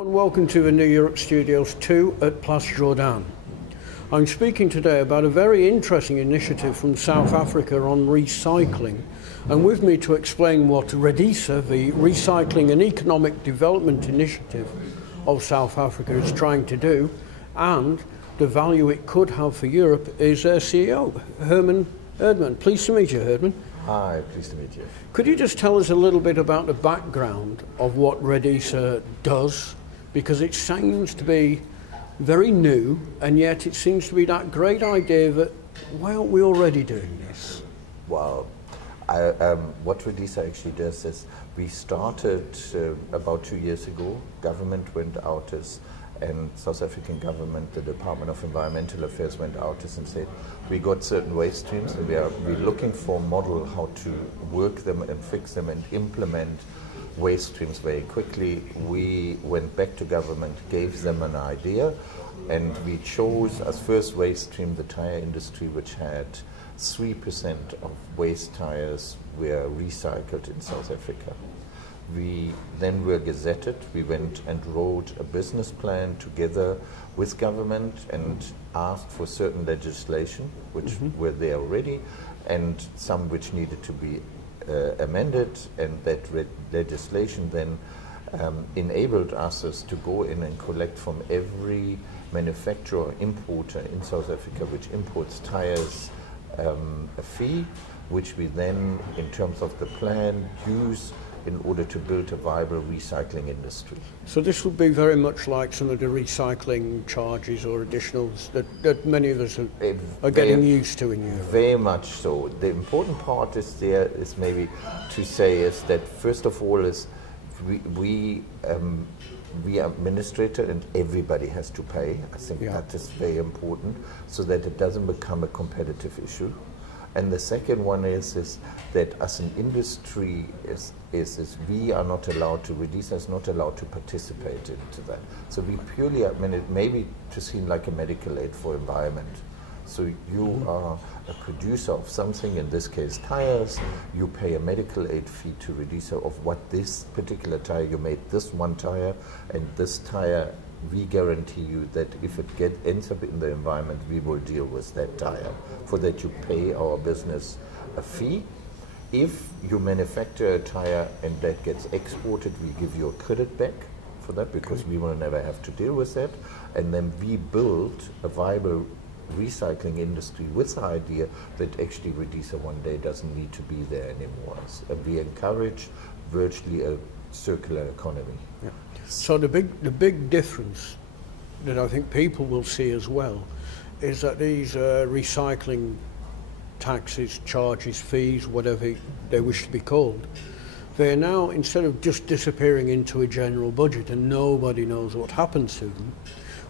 And welcome to the New Europe Studios 2 at Place Jourdan. I'm speaking today about a very interesting initiative from South Africa on recycling, and with me to explain what Redisa, the Recycling and Economic Development Initiative of South Africa, is trying to do, and the value it could have for Europe, is their CEO, Hermann Erdmann. Pleased to meet you, Hermann. Hi, pleased to meet you. Could you just tell us a little bit about the background of what Redisa does? Because it seems to be very new, and yet it seems to be that great idea that, why aren't we already doing this? Well, what Redisa actually does is, we started about 2 years ago. Government went out and South African government, the Department of Environmental Affairs went out and said, we got certain waste streams and we're looking for a model how to work them and fix them and implement waste streams very quickly. We went back to government, gave them an idea, and we chose as first waste stream the tire industry, which had 3% of waste tires were recycled in South Africa. We then were gazetted. We went and wrote a business plan together with government and asked for certain legislation, which were there already, and some which needed to be amended, and that legislation then enabled us to go in and collect from every manufacturer or importer in South Africa which imports tires a fee, which we then, in terms of the plan, use in order to build a viable recycling industry. So this would be very much like some of the recycling charges or additionals that many of us are getting used to in Europe. Very much so. The important part is maybe to say is that first of all is we are administrator and everybody has to pay. I think that is very important so that it doesn't become a competitive issue. And the second one is that as an industry we are not allowed to, Redisa is not allowed to participate into that. So we purely, maybe to seem like a medical aid for environment. So you are a producer of something, in this case tires, you pay a medical aid fee to Redisa of what this particular tire, you made this one tire, and this tire, we guarantee you that if it ends up in the environment, we will deal with that tire. For that you pay our business a fee. If you manufacture a tire and that gets exported, we give you a credit back for that, because we will never have to deal with that. And then we build a viable recycling industry with the idea that actually Redisa one day doesn't need to be there anymore. And we encourage virtually a circular economy. Yeah. So the big difference that I think people will see as well is that these recycling taxes, charges, fees, whatever they wish to be called, they're now, instead of just disappearing into a general budget and nobody knows what happens to them,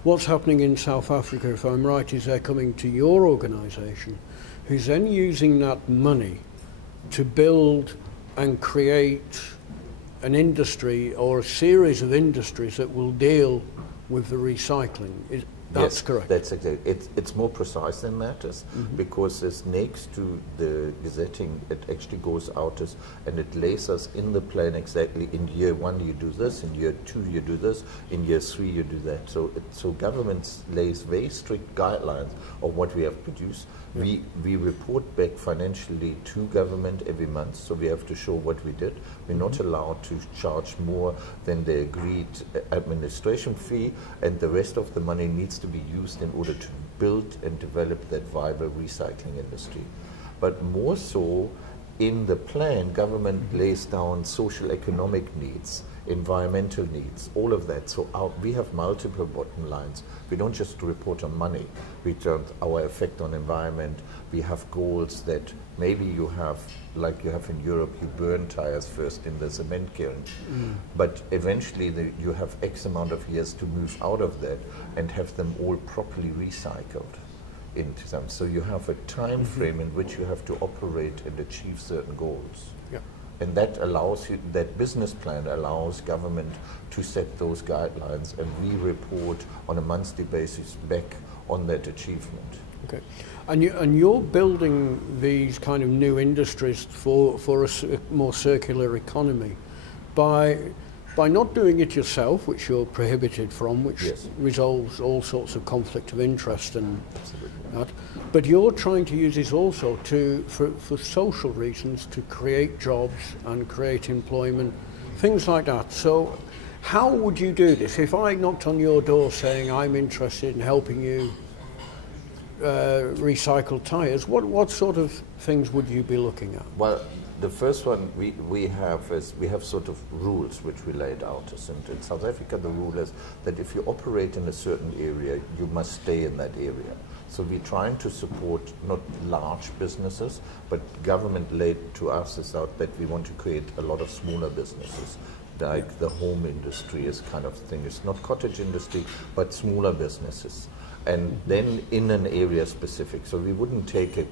what's happening in South Africa, if I'm right, is they're coming to your organisation, who's then using that money to build and create an industry or a series of industries that will deal with the recycling. That's yes, correct. That's exactly. It's more precise than that, because it's next to the gazetting, it actually goes out and it lays us in the plan exactly. In year 1 you do this, in year 2 you do this, in year 3 you do that. So government lays very strict guidelines of what we have produced. We report back financially to government every month, so we have to show what we did. We're not allowed to charge more than the agreed administration fee, and the rest of the money needs to be used in order to build and develop that viable recycling industry. But more so, in the plan, government lays down social economic needs, environmental needs, all of that. So we have multiple bottom lines. We don't just report on money. We turn our effect on environment. We have goals that maybe you have, like you have in Europe, you burn tires first in the cement kiln. But eventually you have X amount of years to move out of that and have them all properly recycled into them. So you have a time frame in which you have to operate and achieve certain goals. And that allows you, that business plan allows government to set those guidelines, and we report on a monthly basis back on that achievement. Okay, and you're building these kind of new industries for a more circular economy by by not doing it yourself, which you're prohibited from, which Yes. resolves all sorts of conflict of interest and Absolutely. that, but you're trying to use this also for social reasons, to create jobs and create employment, things like that. So how would you do this? If I knocked on your door saying I'm interested in helping you recycle tyres, what sort of things would you be looking at? Well, the first one we have is we have sort of rules which we laid out. And in South Africa, the rule is that if you operate in a certain area, you must stay in that area. So we're trying to support not large businesses, but government laid to us is out that we want to create a lot of smaller businesses. Like the home industry is kind of thing. It's not cottage industry, but smaller businesses. And then in an area specific. So we wouldn't take a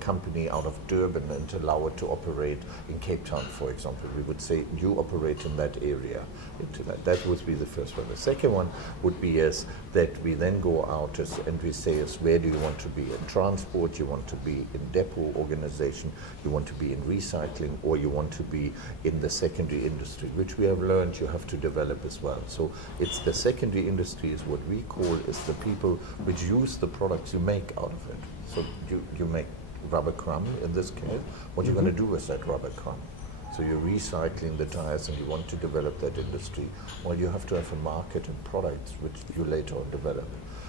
company out of Durban and allow it to operate in Cape Town, for example. We would say you operate in that area into that. That would be the first one. The second one would be is that we then go out and we say is where do you want to be? In transport, you want to be in depot organization, you want to be in recycling, or you want to be in the secondary industry, which we have learned you have to develop as well. So it's the secondary industry is what we call is the people which use the products you make out of it. So you make rubber crumb in this case. What are you going to do with that rubber crumb? So you're recycling the tires and you want to develop that industry. Well, you have to have a market and products which you later on develop.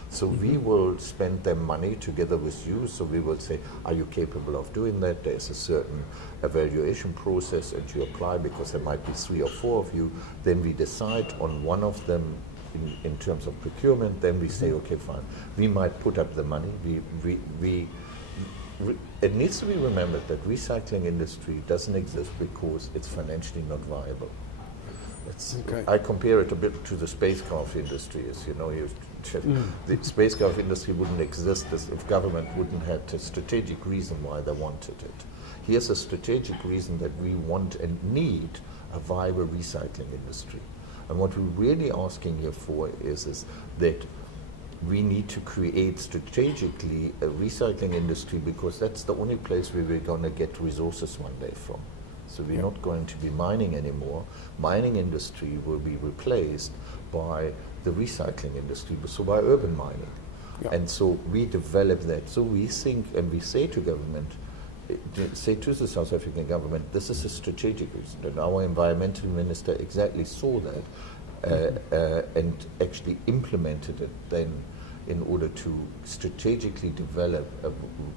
So we will spend their money together with you. So we will say, are you capable of doing that? There's a certain evaluation process and you apply because there might be 3 or 4 of you. Then we decide on one of them in terms of procurement. Then we say, okay, fine. We might put up the money. It needs to be remembered that recycling industry doesn't exist because it's financially not viable. Okay. I compare it a bit to the spacecraft industry. As you know, the spacecraft industry wouldn't exist if government wouldn't have a strategic reason why they wanted it. Here's a strategic reason that we want and need a viable recycling industry. And what we're really asking here for is that we need to create strategically a recycling industry because that's the only place where we're going to get resources one day from. So we're not going to be mining anymore. Mining industry will be replaced by the recycling industry, so by urban mining. And so we develop that. So we think and we say to government, say to the South African government, this is a strategic reason. And our environmental minister exactly saw that and actually implemented it then in order to strategically develop a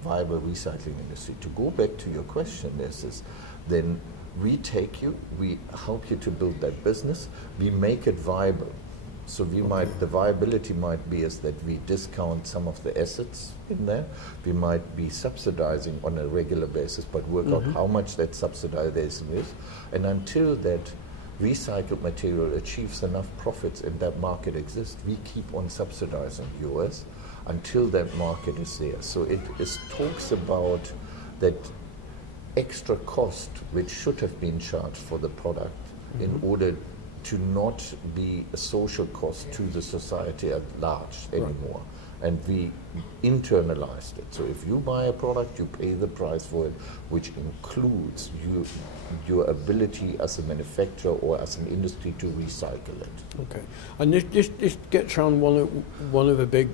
viable recycling industry. To go back to your question, is then we take you, we help you to build that business, we make it viable. So we the viability might be is that we discount some of the assets in there. We might be subsidizing on a regular basis, but work out how much that subsidization is. And until that recycled material achieves enough profits and that market exists, we keep on subsidizing yours until that market is there. So it talks about that extra cost which should have been charged for the product in order to not be a social cost to the society at large anymore. And we internalized it. So if you buy a product, you pay the price for it, which includes your ability as a manufacturer or as an industry to recycle it. Okay. And this gets around one of the big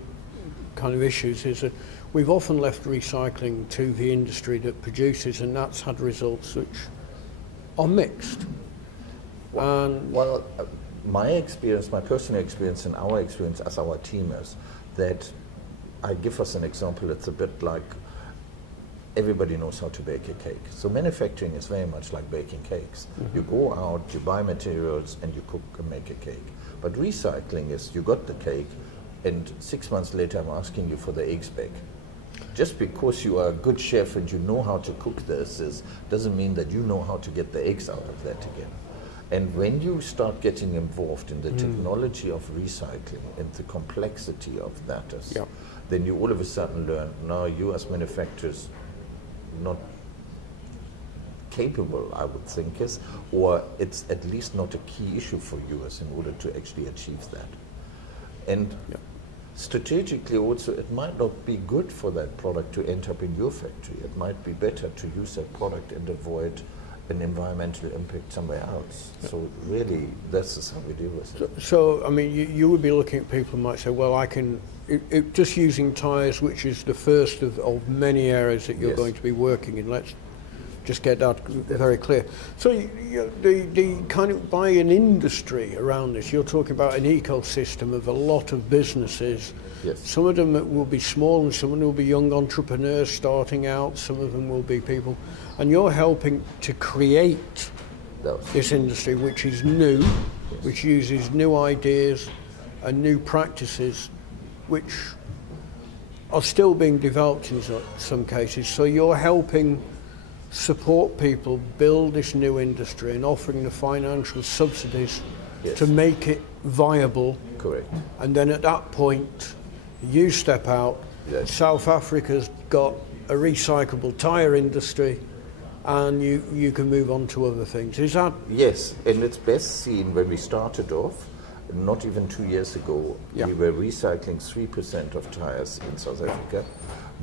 kind of issues is that we've often left recycling to the industry that produces, and that's had results which are mixed. Well, my experience, my personal experience and our experience as our team is that I give us an example. It's a bit like everybody knows how to bake a cake. So manufacturing is very much like baking cakes. You go out, you buy materials, and you cook and make a cake. But recycling is you got the cake, and 6 months later I'm asking you for the eggs back. Just because you are a good chef and you know how to cook this doesn't mean that you know how to get the eggs out of that again. And when you start getting involved in the technology of recycling and the complexity of that, then you all of a sudden learn, now you as manufacturers not capable, I would think, or it's at least not a key issue for you as in order to actually achieve that. And strategically also, it might not be good for that product to end up in your factory. It might be better to use that product and avoid an environmental impact somewhere else. So really, this is how we deal with it. So I mean, you would be looking at people who might say, well, I can, just using tyres, which is the first of many areas that you're Yes. going to be working in. Let's just get that very clear. So the kind of, by an industry around this, you're talking about an ecosystem of a lot of businesses. Yes. Some of them will be small and some of them will be young entrepreneurs starting out, some of them will be people, and you're helping to create this industry which is new, Yes. which uses new ideas and new practices which are still being developed in some cases. So you're helping support people build this new industry and offering the financial subsidies Yes. to make it viable. Correct. And then at that point, you step out. Yes. South Africa's got a recyclable tyre industry, and you can move on to other things. Is that? Yes, and it's best seen when we started off, not even 2 years ago, Yeah. we were recycling 3% of tyres in South Africa.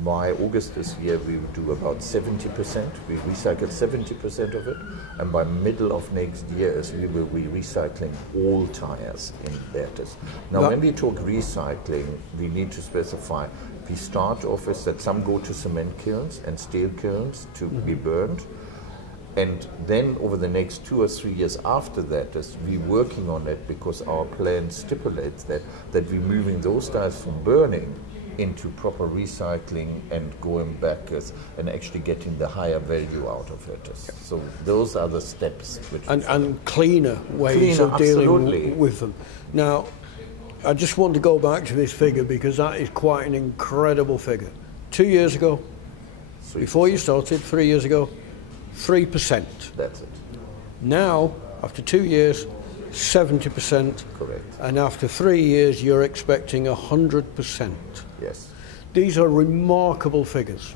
By August this year, we would do about 70%. We recycled 70% of it, and by middle of next year, we will be recycling all tyres in Bertus. Now, when we talk recycling, we need to specify. We start off with that some go to cement kilns and steel kilns to be burned. And then over the next 2 or 3 years after that, as we're working on it because our plan stipulates that we're moving those tyres from burning into proper recycling and going back and actually getting the higher value out of it. So those are the steps. Which And cleaner ways of dealing with them. Now, I just want to go back to this figure because that is quite an incredible figure. 2 years ago, 3%. before you started, 3 years ago, 3%. That's it. Now, after 2 years, 70%. Correct. And after 3 years, you're expecting 100%. Yes. These are remarkable figures.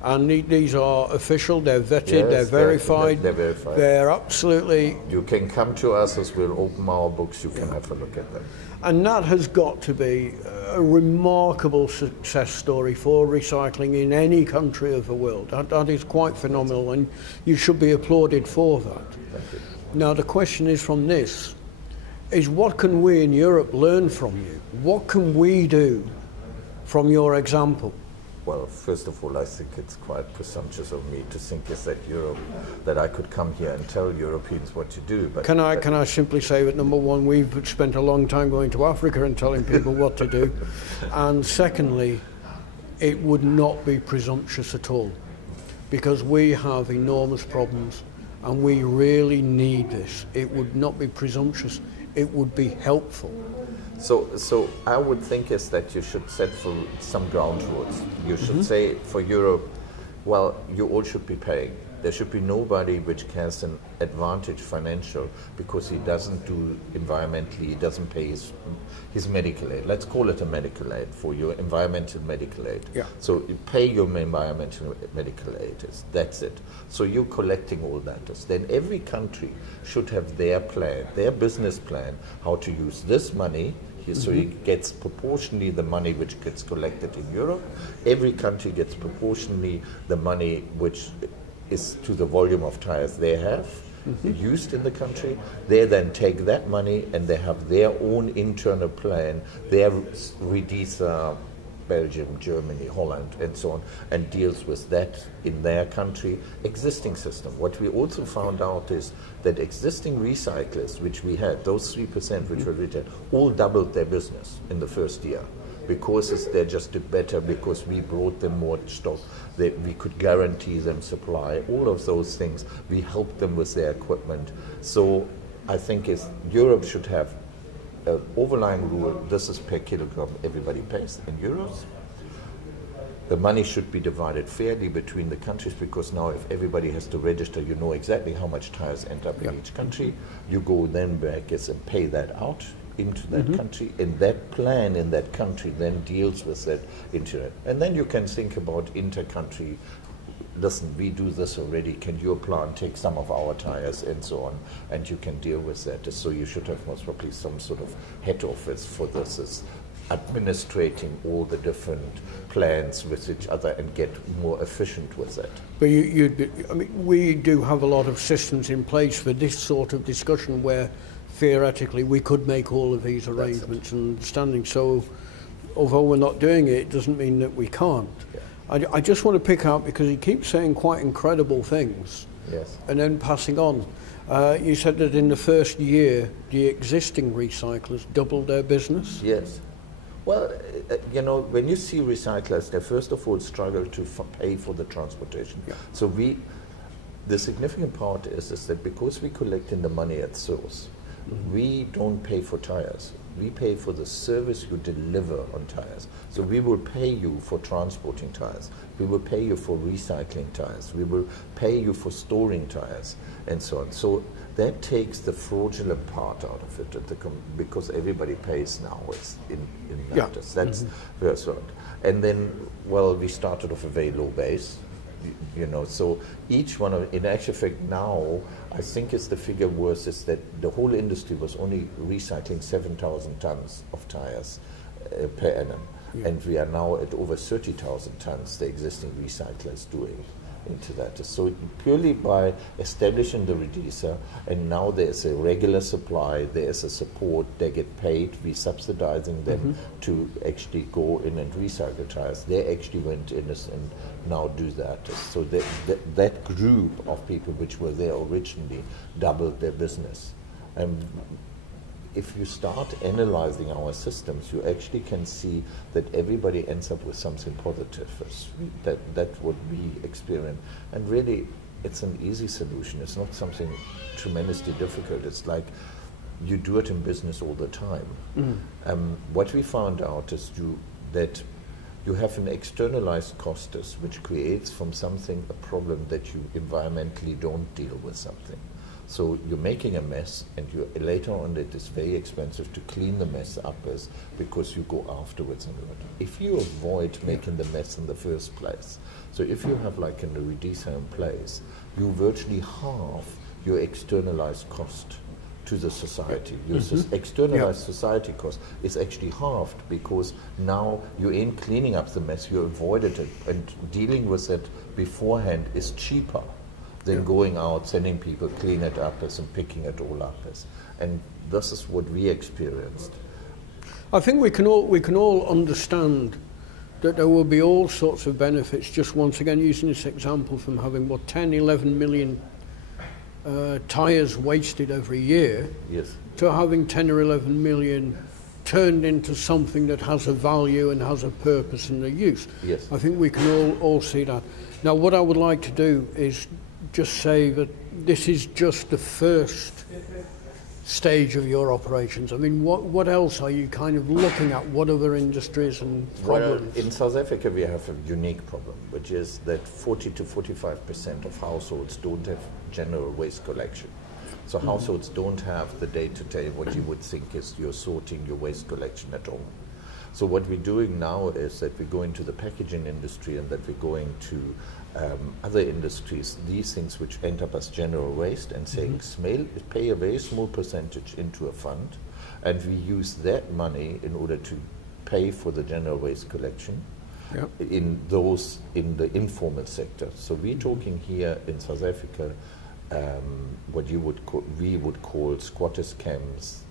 And these are official, they're vetted, Yes, they're verified. They're verified. They're absolutely... You can come to us as we'll open our books, you can have a look at them. And that has got to be a remarkable success story for recycling in any country of the world. That is quite phenomenal, and you should be applauded for that. Thank you. Now the question is from this, is what can we in Europe learn from you? What can we do from your example? Well, first of all, I think it's quite presumptuous of me to think is that Europe, that I could come here and tell Europeans what to do. But can I simply say that number one, we've spent a long time going to Africa and telling people what to do, and secondly, it would not be presumptuous at all, because we have enormous problems, and we really need this. It would not be presumptuous. It would be helpful. So I would think is that you should set for some ground rules. You should say for Europe, well, you all should be paying. There should be nobody which has an advantage financial because he doesn't do environmentally, he doesn't pay his medical aid. Let's call it a medical aid for your environmental medical aid. Yeah. So you pay your environmental medical aid. That's it. So you're collecting all that. Then every country should have their plan, their business plan, how to use this money. So he gets proportionally the money which gets collected in Europe. Every country gets proportionally the money which is to the volume of tyres they have used in the country. They then take that money and they have their own internal plan, their Redisa, Belgium, Germany, Holland, and so on, and deals with that in their country existing system. What we also found out is that existing recyclers, which we had, those 3% which were retail, all doubled their business in the first year. Because they just did better, because we brought them more stock, we could guarantee them supply, all of those things. We helped them with their equipment. So I think Europe should have an overlying rule, this is per kilogram, everybody pays in euros. The money should be divided fairly between the countries, because now if everybody has to register, you know exactly how much tyres end up in each country. You go then back and pay that out into that country, and that plan in that country then deals with that internet. And then you can think about inter-country, listen, we do this already, can your plant take some of our tyres and so on, and you can deal with that. So you should have most probably some sort of head office for this. administrating all the different plans with each other and get more efficient with that. But I mean, we do have a lot of systems in place for this sort of discussion where theoretically we could make all of these arrangements and understanding. So although we're not doing it, it doesn't mean that we can't. Yeah. I just want to pick out, because he keeps saying quite incredible things, yes, and then passing on. You said that in the first year, the existing recyclers doubled their business? Yes. Well, you know, when you see recyclers, they first of all struggle to pay for the transportation. Yeah. So the significant part is that because we collect in the money at source, we don't pay for tires. We pay for the service you deliver on tires. So we will pay you for transporting tires. We will pay you for recycling tires. We will pay you for storing tires, and so on. So that takes the fraudulent part out of it, because everybody pays now in matters. Yeah. That's first one. And then, well, we started off a very low base. You know, so each one of, in actual fact now, I think the figure was is that the whole industry was only recycling 7,000 tons of tires per annum. Yeah. And we are now at over 30,000 tons, the existing recyclers doing into that. So purely by establishing the Redisa, and now there's a regular supply, there's a support, they get paid, we subsidizing them to actually go in and recycle tires. They actually went in and now do that. So that group of people which were there originally doubled their business. And if you start analyzing our systems, you actually can see that everybody ends up with something positive. That's what we experience. And really, it's an easy solution. It's not something tremendously difficult. It's like you do it in business all the time. What we found out is that you have an externalized costus, which creates from something a problem that you environmentally don't deal with something. So you're making a mess, and later on it is very expensive to clean the mess up because you go afterwards and do it. If you avoid making the mess in the first place, so if you have like in the Redisa in place, you virtually halve your externalized cost to the society. Your externalized society cost is actually halved, because now you ain't cleaning up the mess, you avoided it, and dealing with it beforehand is cheaper than going out, sending people clean it up and picking it all up and this is what we experienced. I think we can all understand that there will be all sorts of benefits, just once again using this example, from having 10, 11 million tyres wasted every year, yes, to having 10 or 11 million turned into something that has a value and has a purpose and a use. Yes. I think we can all see that. Now, what I would like to do is just say that this is just the first stage of your operations. I mean, what else are you kind of looking at? What other industries and problems? Well, in South Africa we have a unique problem, which is that 40 to 45% of households don't have general waste collection. So households don't have the day-to-day what you would think is you're sorting your waste collection at home. So what we're doing now is that we go into the packaging industry, and that we're going to other industries, these things which end up as general waste, and saying pay a very small percentage into a fund, and we use that money in order to pay for the general waste collection in the informal sector. So we're talking here in South Africa what we would call squatters' camps,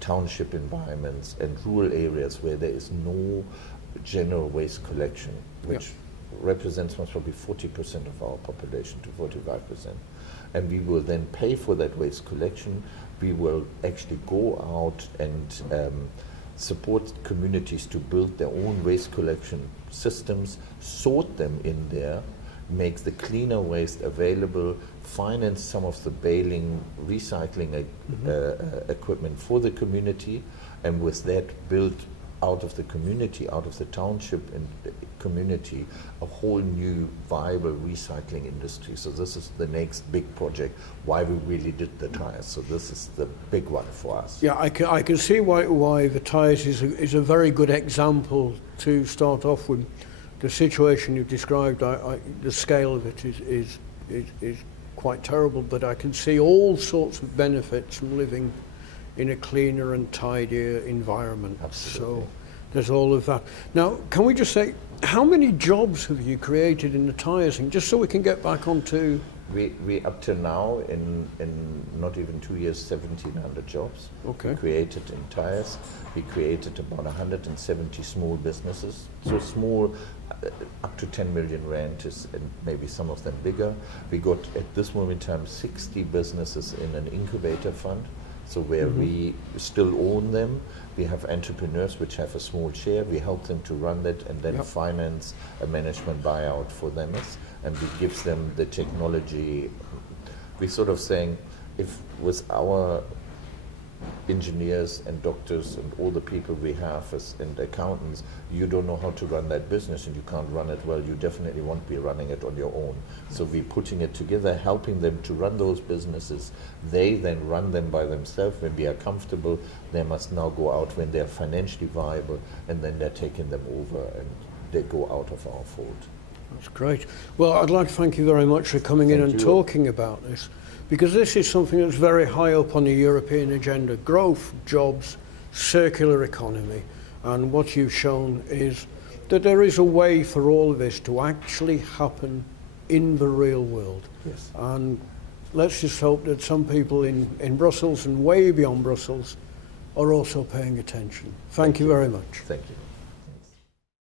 township environments, and rural areas where there is no general waste collection, which represents most probably 40% of our population to 45%. And we will then pay for that waste collection. We will actually go out and support communities to build their own waste collection systems, sort them in there, make the cleaner waste available, finance some of the baling, recycling equipment for the community, and with that build out of the community, out of the township and community, a whole new viable recycling industry. So this is the next big project, why we really did the tyres. So this is the big one for us. Yeah, I can see why the tyres is a very good example to start off with. The situation you've described, the scale of it is quite terrible, but I can see all sorts of benefits from living in a cleaner and tidier environment. Absolutely. So there's all of that. Now, can we just say, how many jobs have you created in the tyres thing, just so we can get back onto... We up till now, in not even 2 years, 1,700 jobs. Okay. We created in tyres. We created about 170 small businesses. So small, up to 10 million rand, and maybe some of them bigger. We got, at this moment in time, 60 businesses in an incubator fund. So where we still own them, we have entrepreneurs which have a small share, we help them to run that and then finance a management buyout for them, and we give them the technology. We're sort of saying, if with our engineers and doctors and all the people we have and accountants, you don't know how to run that business and you can't run it well, you definitely won't be running it on your own. So we're putting it together, helping them to run those businesses. They then run them by themselves. When we are comfortable, they must now go out when they're financially viable, and then they're taking them over and they go out of our fold. That's great. Well, I'd like to thank you very much for coming in and talking about this, because this is something that's very high up on the European agenda: growth, jobs, circular economy. And what you've shown is that there is a way for all of this to actually happen in the real world. Yes. And let's just hope that some people in Brussels and way beyond Brussels are also paying attention. Thank you very much. Thank you.